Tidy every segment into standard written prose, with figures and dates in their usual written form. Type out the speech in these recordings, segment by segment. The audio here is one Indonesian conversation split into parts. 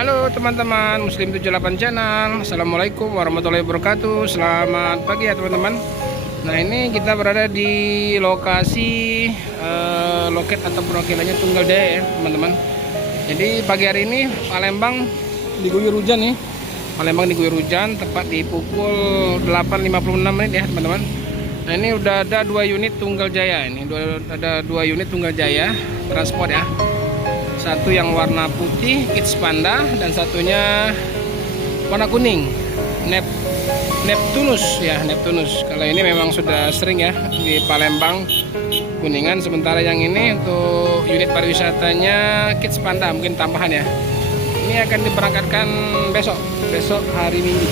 Halo teman-teman Muslim 78 Channel. Assalamualaikum warahmatullahi wabarakatuh. Selamat pagi ya teman-teman. Nah, ini kita berada di lokasi loket atau perwakilannya Tunggal Jaya ya teman-teman. Jadi pagi hari ini Palembang diguyur hujan nih. Palembang diguyur hujan tepat di pukul 8.56 menit ya teman-teman. Nah, ini udah ada 2 unit Tunggal Jaya. Ini ada 2 unit Tunggal Jaya transport ya. Satu yang warna putih Kids Panda dan satunya warna kuning Neptunus ya, Neptunus. Kalau ini memang sudah sering ya di Palembang Kuningan. Sementara yang ini untuk unit pariwisatanya Kids Panda, mungkin tambahan ya. Ini akan diberangkatkan besok hari Minggu.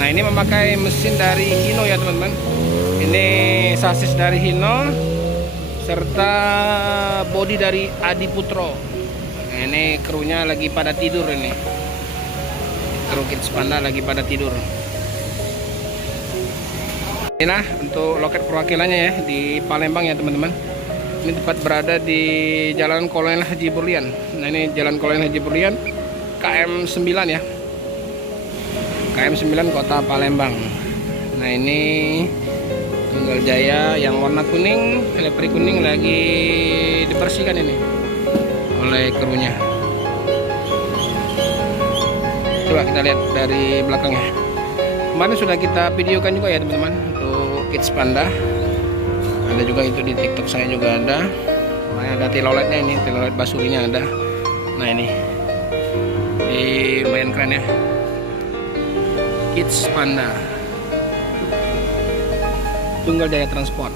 Nah, ini memakai mesin dari Hino ya teman-teman. Ini sasis dari Hino serta bodi dari Adi Putro. Nah, ini krunya lagi pada tidur ini. Kru Kids Panda lagi pada tidur. Inilah untuk loket perwakilannya ya di Palembang ya teman-teman. Ini tepat berada di Jalan Kolonel Haji Burlian. Nah, ini Jalan Kolonel Haji Burlian KM 9 ya. KM 9 Kota Palembang. Nah, ini Tunggal Jaya yang warna kuning, lepri kuning lagi dibersihkan ini oleh krunya. Coba kita lihat dari belakangnya. Kemarin sudah kita videokan juga ya teman-teman untuk Kids Panda. Ada juga itu di TikTok saya juga ada. Nah, ada teloletnya ini, telolet basurinya ada. Nah, ini lumayan keren ya. Kids Panda Tunggal Jaya Transport.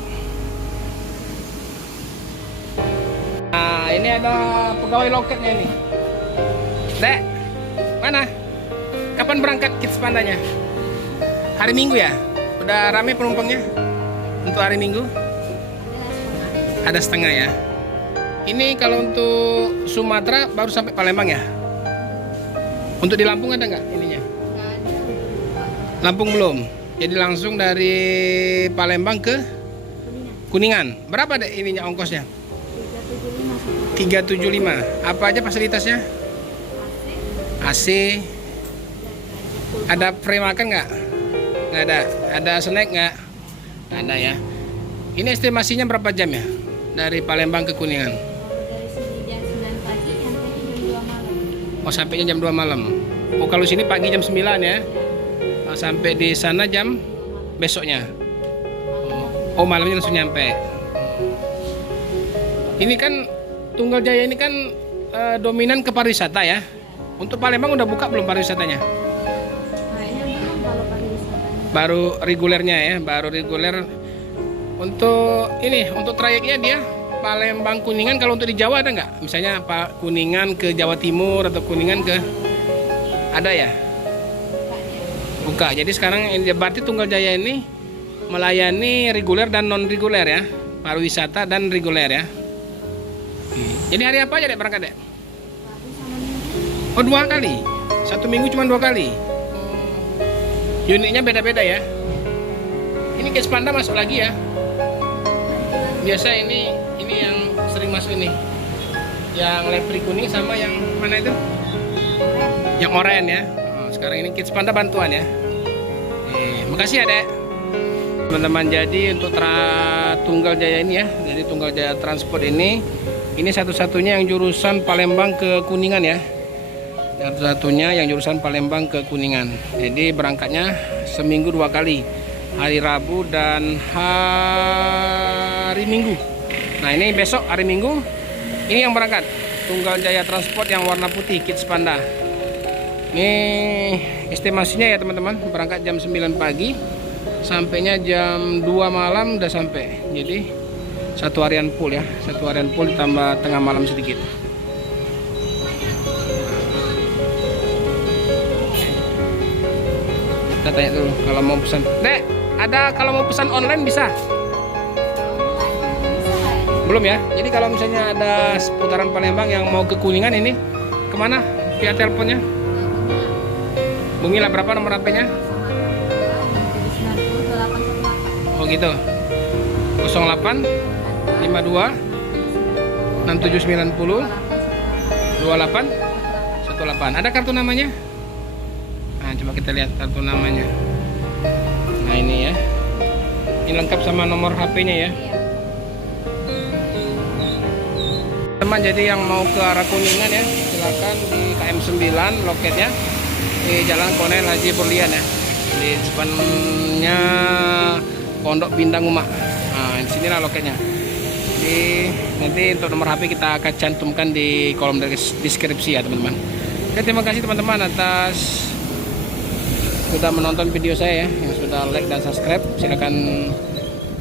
Nah, ini ada pegawai loketnya ini. Dek, mana? Kapan berangkat Kids Pandanya? Hari Minggu ya? Udah rame penumpangnya? Untuk hari Minggu? Ada setengah ya. Ini kalau untuk Sumatera baru sampai Palembang ya? Untuk di Lampung ada nggak ininya? Lampung belum. Jadi langsung dari Palembang ke Kuningan. Berapa deh ininya ongkosnya? 375. Apa aja fasilitasnya? AC. Ada free makan nggak? Nggak ada. Ada snack nggak? Nggak ada ya. Ini estimasinya berapa jam ya? Dari Palembang ke Kuningan? Dari sini jam 9 pagi sampai jam 2 malam. Oh, sampainya jam 2 malam. Oh, kalau sini pagi jam 9 ya? Sampai di sana jam besoknya. Oh, malamnya langsung nyampe. Ini kan Tunggal Jaya ini kan dominan ke pariwisata ya. Untuk Palembang udah buka belum pariwisatanya? Kayaknya belum kalau pariwisatanya. Baru regulernya ya, baru reguler. Untuk ini, untuk trayeknya dia Palembang Kuningan. Kalau untuk di Jawa ada nggak? Misalnya Pak Kuningan ke Jawa Timur atau Kuningan ke ada ya? Buka. Jadi sekarang ini berarti Tunggal Jaya ini melayani reguler dan non reguler ya, pariwisata dan reguler ya. Jadi hari apa aja dek berangkat dek? Oh, 2 kali. 1 minggu cuma 2 kali. Unitnya beda-beda ya. Ini Kids Panda masuk lagi ya. Biasa ini yang sering masuk ini. Yang lepri kuning sama yang mana itu? Yang oranye ya. Sekarang ini Kids Panda bantuan ya. Makasih ya dek teman-teman. Jadi untuk Tunggal Jaya ini ya, jadi Tunggal Jaya Transport ini satu-satunya yang jurusan Palembang ke Kuningan ya. Satu-satunya yang jurusan Palembang ke Kuningan. Jadi berangkatnya seminggu 2 kali, hari Rabu dan hari Minggu. Nah, ini besok hari Minggu ini yang berangkat Tunggal Jaya Transport yang warna putih Kids Panda. Ini estimasinya ya teman-teman, berangkat jam 9 pagi sampainya jam 2 malam udah sampai. Jadi satu harian full ya, satu harian full ditambah tengah malam sedikit. Kita tanya dulu kalau mau pesan. Dek, ada kalau mau pesan online bisa? Belum ya. Jadi kalau misalnya ada seputaran Palembang yang mau ke Kuningan ini kemana via teleponnya? Bumila, berapa nomor HP-nya? Oh gitu. 08 52 6790 28 18. Ada kartu namanya? Nah, coba kita lihat kartu namanya. Nah, ini ya. Ini lengkap sama nomor HP-nya ya. Iya. Teman, jadi yang mau ke arah Kuningan ya, silakan di KM 9 loketnya di Jalan Kolonel Haji Berlian ya. Di depannya Pondok Bintang Umak. Nah, di sinilah loketnya. Jadi nanti untuk nomor HP kita akan cantumkan di kolom deskripsi ya teman-teman. Oke, terima kasih teman-teman atas sudah menonton video saya ya, yang sudah like dan subscribe. Silakan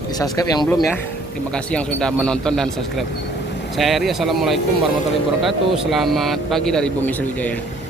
di subscribe yang belum ya. Terima kasih yang sudah menonton dan subscribe. Saya Heri, assalamualaikum warahmatullahi wabarakatuh. Selamat pagi dari Bumi Sriwijaya.